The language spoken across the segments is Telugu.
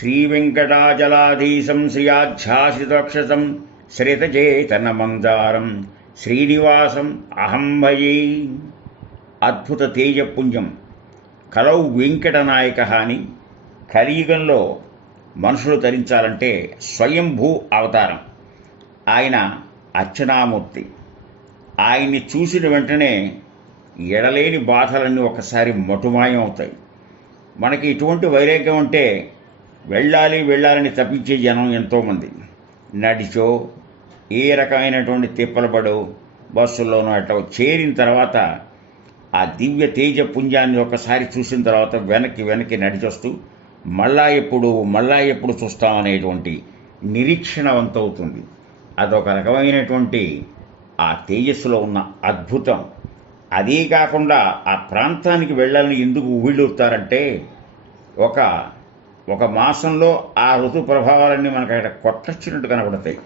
శ్రీవేంకటాచలాధీశం శ్రియాధ్యాసితక్షసం శ్రితచేతనమందారం శ్రీనివాసం అహం భజే. అద్భుత తేజపుంజం కలౌ వెంకటనాయక అని కలియుగంలో మనుషులు ధరించాలంటే స్వయంభూ అవతారం. ఆయన అర్చనామూర్తి. ఆయన్ని చూసిన వెంటనే ఎడలేని బాధలన్నీ ఒకసారి మటుమాయం అవుతాయి. మనకి ఇటువంటి వైరాగ్యం అంటే వెళ్ళాలని తప్పించే జనం ఎంతోమంది. నడిచో ఏ రకమైనటువంటి తిప్పలబడో బస్సుల్లోనూ అట్లా చేరిన తర్వాత ఆ దివ్య తేజ పుంజాన్ని ఒకసారి చూసిన తర్వాత వెనక్కి నడిచొస్తూ మళ్ళా ఎప్పుడు చూస్తామనేటువంటి నిరీక్షణవంతవుతుంది. అదొక రకమైనటువంటి ఆ తేజస్సులో ఉన్న అద్భుతం. అదే కాకుండా ఆ ప్రాంతానికి వెళ్ళాలని ఎందుకు ఉవ్విళ్ళూరుతారంటే ఒక మాసంలో ఆ ఋతు ప్రభావాలన్నీ మనకు అక్కడ కొట్టొచ్చినట్టు కనబడతాయి.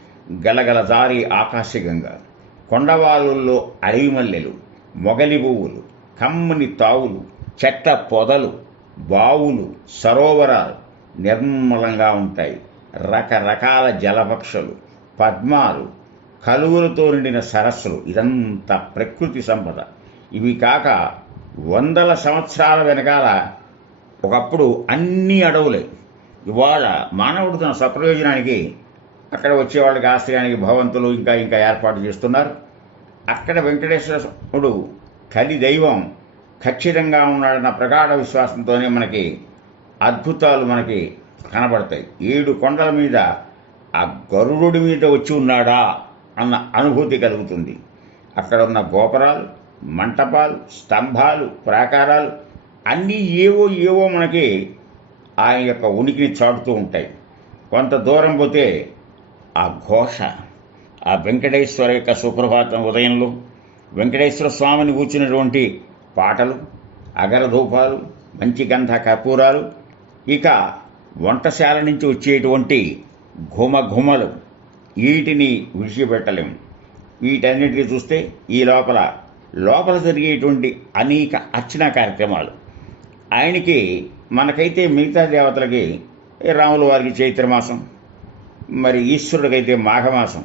గలగల జారి ఆకాశగంగా, కొండవాళ్ళల్లో అడవి మల్లెలు, మొగలి పువ్వులు, కమ్మని తావులు, చెట్ల పొదలు, బావులు, సరోవరాలు నిర్మలంగా ఉంటాయి. రకరకాల జలపక్షులు, పద్మాలు, కలువలతో నిండిన సరస్సులు. ఇదంతా ప్రకృతి సంపద. ఇవి కాక వందల సంవత్సరాల వెనకాల ఒకప్పుడు అన్ని అడవులే. ఇవాళ మానవుడు తన స్వప్రయోజనానికి అక్కడ వచ్చేవాళ్ళకి ఆశ్రయానికి భవంతులు ఇంకా ఏర్పాటు చేస్తున్నారు. అక్కడ వెంకటేశ్వరుడు కలి దైవం ఖచ్చితంగా ఉన్నాడన్న ప్రగాఢ విశ్వాసంతోనే మనకి అద్భుతాలు మనకి కనబడతాయి. 7 కొండల మీద ఆ గరుడుడి మీద వచ్చి ఉన్నాడా అన్న అనుభూతి కలుగుతుంది. అక్కడ ఉన్న గోపురాలు, మంటపాలు, స్తంభాలు, ప్రాకారాలు అన్నీ ఏవో మనకి ఆయన యొక్క ఉనికిని చాటుతూ ఉంటాయి. కొంత దూరం పోతే ఆ ఘోష, ఆ వెంకటేశ్వర యొక్క సుప్రభాతం ఉదయంలో వెంకటేశ్వర స్వామిని కూర్చున్నటువంటి పాటలు, అగరధూపాలు, మంచి గంధ కర్పూరాలు, ఇక వంటశాల నుంచి వచ్చేటువంటి ఘుమఘుమలు, వీటిని విడిచిపెట్టలేము. వీటన్నిటిని చూస్తే ఈ లోపల జరిగేటువంటి అనేక అర్చనా కార్యక్రమాలు ఆయనకి, మనకైతే మిగతా దేవతలకి రాముల వారికి చైత్రమాసం, మరి ఈశ్వరుడికైతే మాఘమాసం.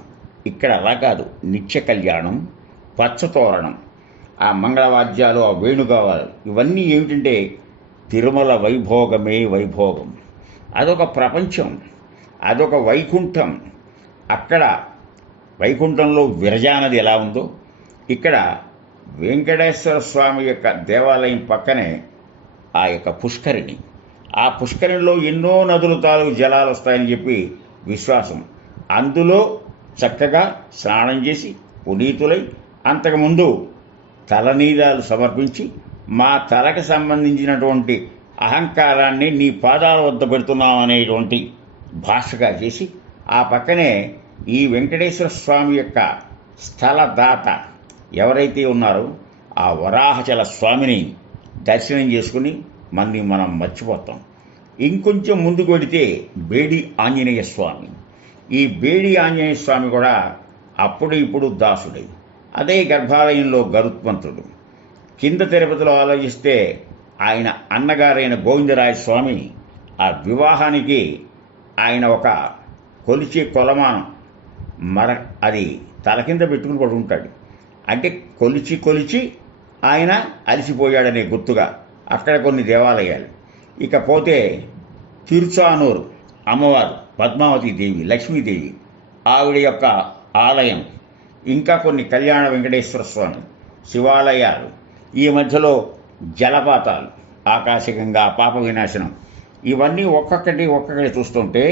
ఇక్కడ అలా కాదు. నిత్య కళ్యాణం, పచ్చతోరణం, ఆ మంగళవాద్యాలు, ఆ వేణుగావాలు, ఇవన్నీ ఏమిటంటే తిరుమల వైభోగమే వైభోగం. అదొక ప్రపంచం, అదొక వైకుంఠం. అక్కడ వైకుంఠంలో విరజానది ఎలా ఉందో ఇక్కడ వెంకటేశ్వర స్వామి యొక్క దేవాలయం పక్కనే ఆ యొక్క పుష్కరిణి. ఆ పుష్కరిణిలో ఎన్నో నదులు తాలూకు జలాలు వస్తాయని చెప్పి విశ్వాసం. అందులో చక్కగా స్నానం చేసి పునీతులై అంతకుముందు తలనీలాలు సమర్పించి మా తలకు సంబంధించినటువంటి అహంకారాన్ని నీ పాదాల వద్ద పెడుతున్నాం అనేటువంటి భాషగా చేసి ఆ పక్కనే ఈ వెంకటేశ్వర స్వామి యొక్క స్థలదాత ఎవరైతే ఉన్నారో ఆ వరాహచల స్వామిని దర్శనం చేసుకుని మనం మర్చిపోతాం. ఇంకొంచెం ముందుకు వెడితే బేడి ఆంజనేయ స్వామి. ఈ బేడి ఆంజనేయ స్వామి కూడా అప్పుడు ఇప్పుడు దాసుడై అదే గర్భాలయంలో గరుత్మంతుడు. కింద తిరుపతిలో ఆలోచిస్తే ఆయన అన్నగారైన గోవిందరాయ స్వామి ఆ వివాహానికి ఆయన ఒక కొలిచే కొలమానం అది తల కింద పెట్టుకుని పడుకుంటాడు. అంటే కొలిచి ఆయన అలసిపోయాడనే గుర్తుగా అక్కడ కొన్ని దేవాలయాలు. ఇకపోతే తిరుచానూరు అమ్మవారు పద్మావతి దేవి, లక్ష్మీదేవి, ఆవిడ యొక్క ఆలయం, ఇంకా కొన్ని కళ్యాణ వెంకటేశ్వర స్వామి శివాలయాలు, ఈ మధ్యలో జలపాతాలు, ఆకాశగంగా, పాప వినాశనం, ఇవన్నీ ఒక్కొక్కటి చూస్తుంటే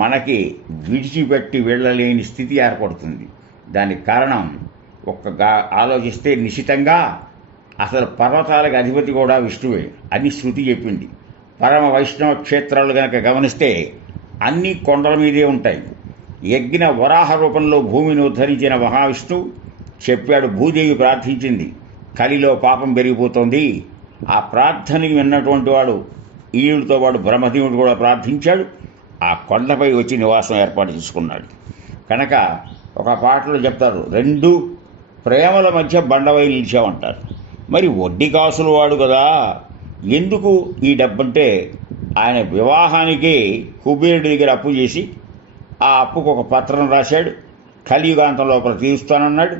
మనకి విడిచిపెట్టి వెళ్ళలేని స్థితి ఏర్పడుతుంది. దానికి కారణం ఆలోచిస్తే నిశితంగా అసలు పర్వతాలకు అధిపతి కూడా విష్ణువే అని శృతి చెప్పింది. పరమ వైష్ణవ క్షేత్రాలు కనుక గమనిస్తే అన్ని కొండల మీదే ఉంటాయి. యజ్ఞ వరాహ రూపంలో భూమిని ఉద్ధరించిన మహావిష్ణువు చెప్పాడు. భూదేవి ప్రార్థించింది, కలిలో పాపం పెరిగిపోతోంది. ఆ ప్రార్థనకి విన్నటువంటి వాడు ఈయుడితో పాటు బ్రహ్మదేవుడు కూడా ప్రార్థించాడు. ఆ కొండపై వచ్చి నివాసం ఏర్పాటు చేసుకున్నాడు. కనుక ఒక పాటలో చెప్తారు, 2 ప్రేమల మధ్య బండవై నిలిచామంటారు. మరి వడ్డీ కాసులు వాడు కదా, ఎందుకు ఈ డబ్బంటే ఆయన వివాహానికి కుబేరుడి దగ్గర అప్పు చేసి ఆ అప్పుకు ఒక పత్రం రాశాడు, కలియుగాంతం లోపల తీరుస్తానన్నాడు.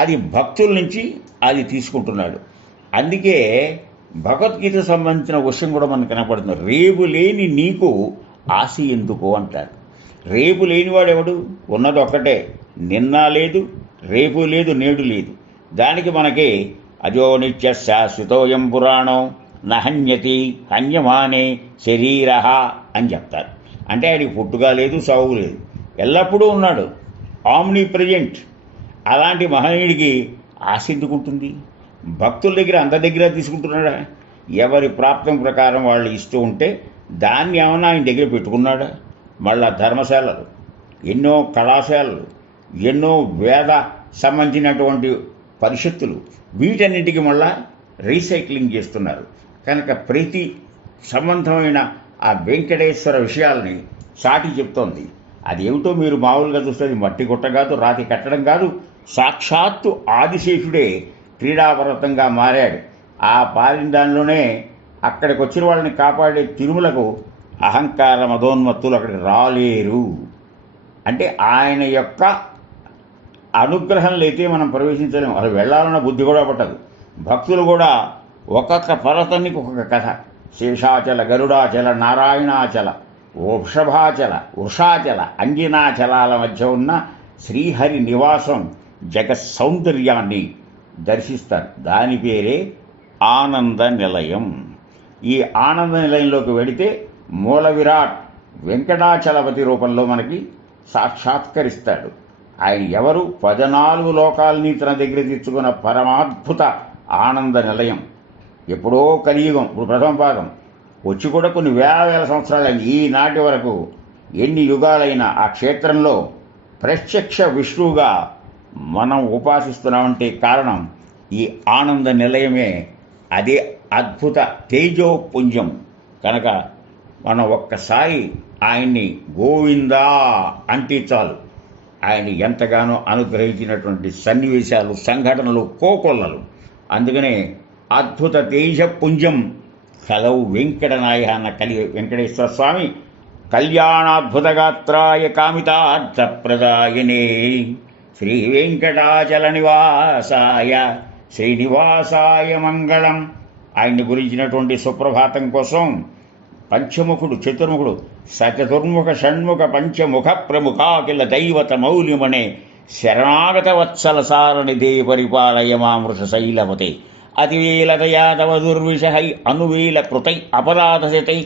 అది భక్తుల నుంచి అది తీసుకుంటున్నాడు. అందుకే భగవద్గీత సంబంధించిన విషయం కూడా మనకు కనపడుతుంది. రేపు లేని నీకు ఆశ ఎందుకు అంటారు. రేపు లేనివాడెవడు? ఉన్నది ఒక్కటే, నిన్న లేదు, రేపు లేదు, నేడు లేదు. దానికి మనకి అజో నిత్య శాశ్వతోయం పురాణం నహన్యతి హన్యమానే శరీర అని చెప్తారు. అంటే ఆయనకి పుట్టుగా లేదు, సావు లేదు, ఎల్లప్పుడూ ఉన్నాడు, ఆమ్ని ప్రజెంట్. అలాంటి మహనీయుడికి ఆశ ఎందుకుంటుంది? భక్తుల దగ్గర అంత దగ్గర తీసుకుంటున్నాడా? ఎవరి ప్రాప్తం ప్రకారం వాళ్ళు ఇస్తూ ఉంటే దాన్ని ఏమన్నా ఆయన దగ్గర పెట్టుకున్నాడా? మళ్ళా ధర్మశాలలు, ఎన్నో కళాశాలలు, ఎన్నో వేద సంబంధించినటువంటి పరిషత్తులు, వీటన్నిటికీ మళ్ళా రీసైక్లింగ్ చేస్తున్నారు. కనుక ప్రతి సంబంధమైన ఆ వెంకటేశ్వర విషయాలని సాటి చెప్తోంది. అదేమిటో మీరు మామూలుగా చూస్తే మట్టి గుట్ట కాదు, రాతి కట్టడం కాదు, సాక్షాత్తు ఆదిశేషుడే క్రీడాపర్వతంగా మారాడు. ఆ పారిన దానిలోనే అక్కడికి వచ్చిన వాళ్ళని కాపాడే తిరుమలకు అహంకార మదోన్మత్తులు అక్కడికి రాలేరు. అంటే ఆయన యొక్క అనుగ్రహం లేతే మనం ప్రవేశించలేము. అసలు వెళ్ళాలన్న బుద్ధి కూడా పట్టదు. భక్తులు కూడా ఒక్కొక్క పర్వతానికి ఒక్కొక్క కథ. శేషాచల, గరుడాచల, నారాయణాచల, వృషభాచల, వృషాచల, అంజనాచలాల మధ్య ఉన్న శ్రీహరి నివాసం జగత్ సౌందర్యాన్ని దర్శిస్తారు. దాని పేరే ఆనంద నిలయం. ఈ ఆనంద నిలయంలోకి వెడితే మూల విరాట్ వెంకటాచలపతి రూపంలో మనకి సాక్షాత్కరిస్తాడు. ఆయన ఎవరు? 14 లోకాలని తన దగ్గర తెచ్చుకున్న పరమాద్భుత ఆనంద నిలయం. ఎప్పుడో కలియుగం, ఇప్పుడు ప్రథమ పాదం వచ్చి కూడా కొన్ని వేల సంవత్సరాలైంది. ఈనాటి వరకు ఎన్ని యుగాలైనా ఆ క్షేత్రంలో ప్రత్యక్ష విష్ణువుగా మనం ఉపాసిస్తున్నామంటే కారణం ఈ ఆనంద నిలయమే. అదే అద్భుత తేజోపుంజం. కనుక మనం ఒక్కసారి ఆయన్ని గోవిందా అంటే చాలు, ఆయన ఎంతగానో అనుగ్రహించినటువంటి సన్నివేశాలు, సంఘటనలు కోకొల్లలు. అందుకనే అద్భుత తేజపుంజం కలవు వెంకటనాయ అన్న వెంకటేశ్వర స్వామి కళ్యాణాద్భుతగాత్రాయ కామితార్థప్రదాయనే శ్రీ వెంకటాచల నివాసాయ శ్రీనివాసాయ మంగళం. ఆయన్ని గురించినటువంటి సుప్రభాతం కోసం పంచముఖుడు, చతుర్ముఖుడు, సచతుర్ముఖ షణ్ముఖ పంచముఖ ప్రముఖాఖిల దైవత మౌల్యమనే శరణాగత వత్సల సారణిదే పరిపాలయ మామృష శైలవతే అతివేలతయాదవ దుర్విషహై అనువేల కృతై అపరాధశతై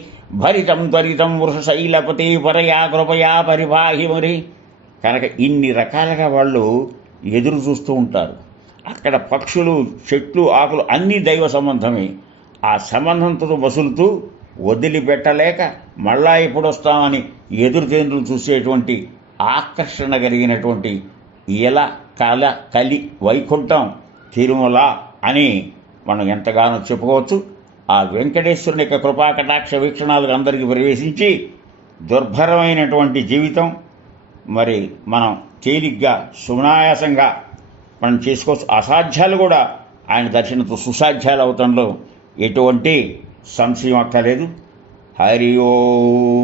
భరితం త్వరితం వృషశైలపతే పరయా కృపయా పరిపాహి మరి. కనుక ఇన్ని రకాలుగా వాళ్ళు ఎదురు చూస్తూ ఉంటారు. అక్కడ పక్షులు, చెట్లు, ఆకులు అన్నీ దైవ సంబంధమే. ఆ సంబంధంతో మసులుతూ వదిలిపెట్టలేక మళ్ళా ఎప్పుడు వస్తామని ఎదురుతేందులు చూసేటువంటి ఆకర్షణ కలిగినటువంటి కలి వైకుంఠం తిరుమల అని మనం ఎంతగానో చెప్పుకోవచ్చు. ఆ వెంకటేశ్వరుని యొక్క కృపాకటాక్ష వీక్షణాలకు అందరికీ ప్రవేశించి దుర్భరమైనటువంటి జీవితం మరి మనం తేలిగ్గా సునాయాసంగా మనం చేసుకోవచ్చు. అసాధ్యాలు కూడా ఆయన దర్శనంతో సుసాధ్యాలు అవటంలో ఎటువంటి సంశయం అక్కర్లేదు. హరి ఓం.